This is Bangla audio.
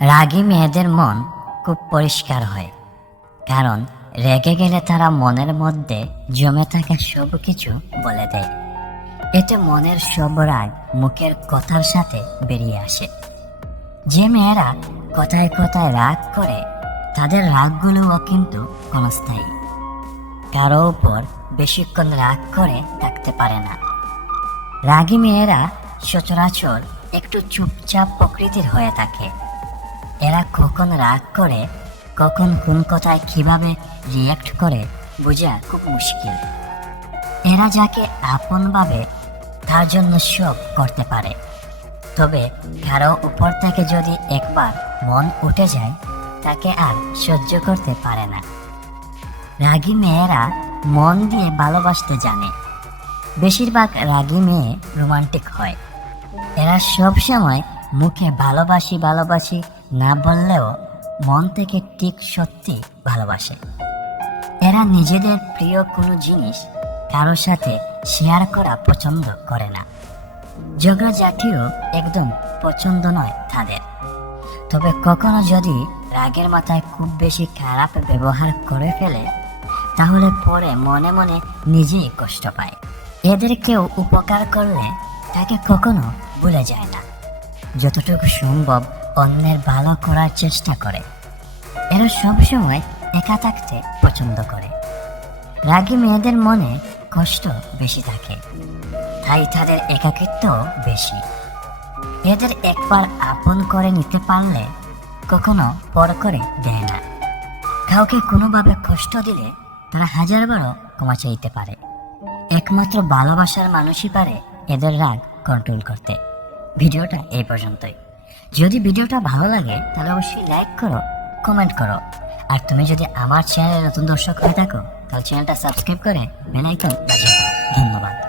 রাগী মেয়েদের মন খুব পরিষ্কার হয়, কারণ রেগে গেলে তারা মনের মধ্যে জমে থাকা সব কিছু বলে দেয়। এতে মনের সব রাগ মুখের কথার সাথে বেরিয়ে আসে। যে মেয়েরা কথায় কথায় রাগ করে, তাদের রাগগুলোও কিন্তু ক্ষণস্থায়ী কারও উপর বেশিক্ষণ রাগ করে থাকতে পারে না। রাগী মেয়েরা সচরাচর একটু চুপচাপ প্রকৃতির হয়ে থাকে। এরা কখন রাগ করে, কখন কোন কথায় কীভাবে রিয়াক্ট করে, বোঝা খুব মুশকিল। এরা যাকে আপন ভাবে, তার জন্য সব করতে পারে। তবে কারও উপর থেকে যদি একবার মন উঠে যায়, তাকে আর সহ্য করতে পারে না। রাগী মেয়েরা মন দিয়ে ভালোবাসতে জানে। বেশিরভাগ রাগী মেয়ে রোমান্টিক হয়। এরা সব সময় মুখে ভালোবাসি ভালোবাসি না বললেও মন থেকে ঠিক সত্যি ভালোবাসে। এরা নিজেদের প্রিয় কোনো জিনিস কারোর সাথে শেয়ার করা পছন্দ করে না। ঝগড়া জাতীয় একদম পছন্দ নয় তাদের। তবে কখনো যদি রাগের মাথায় খুব বেশি খারাপ ব্যবহার করে ফেলে, তাহলে পরে মনে মনে নিজেই কষ্ট পায়। এদের কেউ উপকার করলে তাকে কখনো ভুলে যায় না। যতটুকু সম্ভব অন্যের ভালো করার চেষ্টা করে। এরা সবসময় একা থাকতে পছন্দ করে। রাগী মেয়েদের মনে কষ্ট বেশি থাকে, তাই তাদের একাকিত্ব বেশি। এদের একবার আপন করে নিতে পারলে কখনো পর করে দেয় না। কাউকে কোনোভাবে কষ্ট দিলে তারা হাজারবারও ক্ষমা চাইতে পারে। একমাত্র ভালোবাসার মানুষই পারে এদের রাগ কন্ট্রোল করতে। ভিডিওটা এই পর্যন্তই। যদি ভিডিওটা ভালো লাগে, তাহলে অবশ্যই লাইক করো কমেন্ট করো। আর তুমি যদি আমার চ্যানেলে নতুন দর্শক হয়ে থাকো, তাহলে চ্যানেলটা সাবস্ক্রাইব করে বেলাইকন ধন্যবাদ।